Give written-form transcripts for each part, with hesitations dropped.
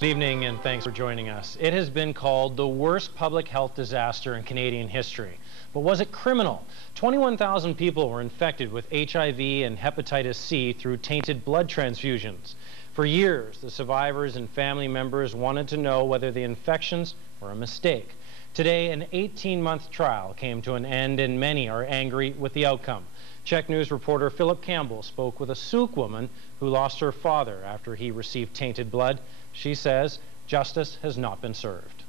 Good evening and thanks for joining us. It has been called the worst public health disaster in Canadian history. But was it criminal? 21,000 people were infected with HIV and hepatitis C through tainted blood transfusions. For years, the survivors and family members wanted to know whether the infections were a mistake. Today, an 18-month trial came to an end and many are angry with the outcome. Check News reporter Philip Campbell spoke with a Sauk woman who lost her father after he received tainted blood. She says justice has not been served.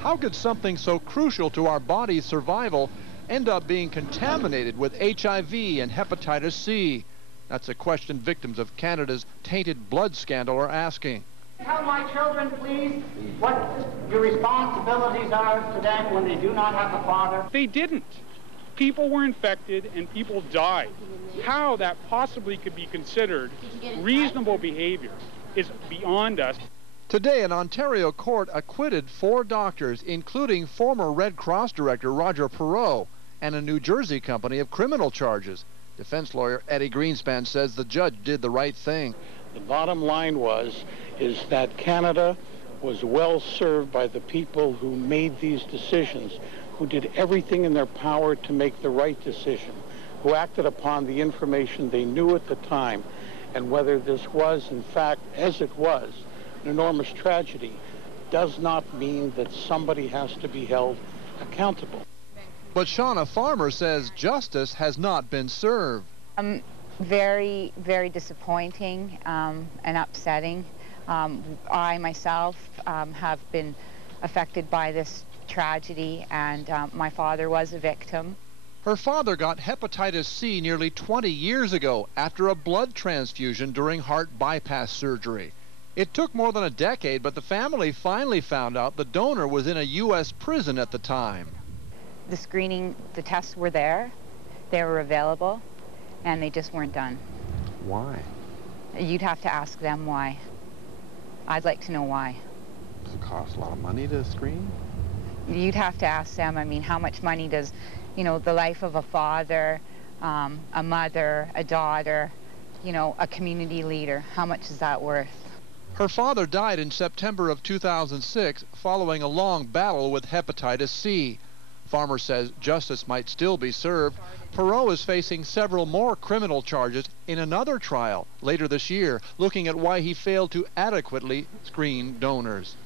How could something so crucial to our body's survival end up being contaminated with HIV and hepatitis C? That's a question victims of Canada's tainted blood scandal are asking. Tell my children, please, what your responsibilities are to them when they do not have a father. They didn't. People were infected and people died. How that possibly could be considered reasonable behavior is beyond us. Today, an Ontario court acquitted 4 doctors, including former Red Cross director Roger Perreault, and a New Jersey company of criminal charges. Defense lawyer Eddie Greenspan says the judge did the right thing. The bottom line is that Canada was well served by the people who made these decisions, who did everything in their power to make the right decision, who acted upon the information they knew at the time. And whether this was, in fact, as it was, an enormous tragedy, does not mean that somebody has to be held accountable. But Shawna Farmer says justice has not been served. Very, very disappointing and upsetting. I myself have been affected by this tragedy, and my father was a victim. Her father got hepatitis C nearly 20 years ago after a blood transfusion during heart bypass surgery. It took more than a decade, but the family finally found out the donor was in a U.S. prison at the time. The screening, the tests were there, they were available, and they just weren't done. Why? You'd have to ask them why. I'd like to know why. Does it cost a lot of money to screen? You'd have to ask them. I mean, how much money does, you know, the life of a father, a mother, a daughter, you know, a community leader, how much is that worth? Her father died in September of 2006 following a long battle with hepatitis C. Farmer says justice might still be served. Perreault is facing several more criminal charges in another trial later this year, looking at why he failed to adequately screen donors.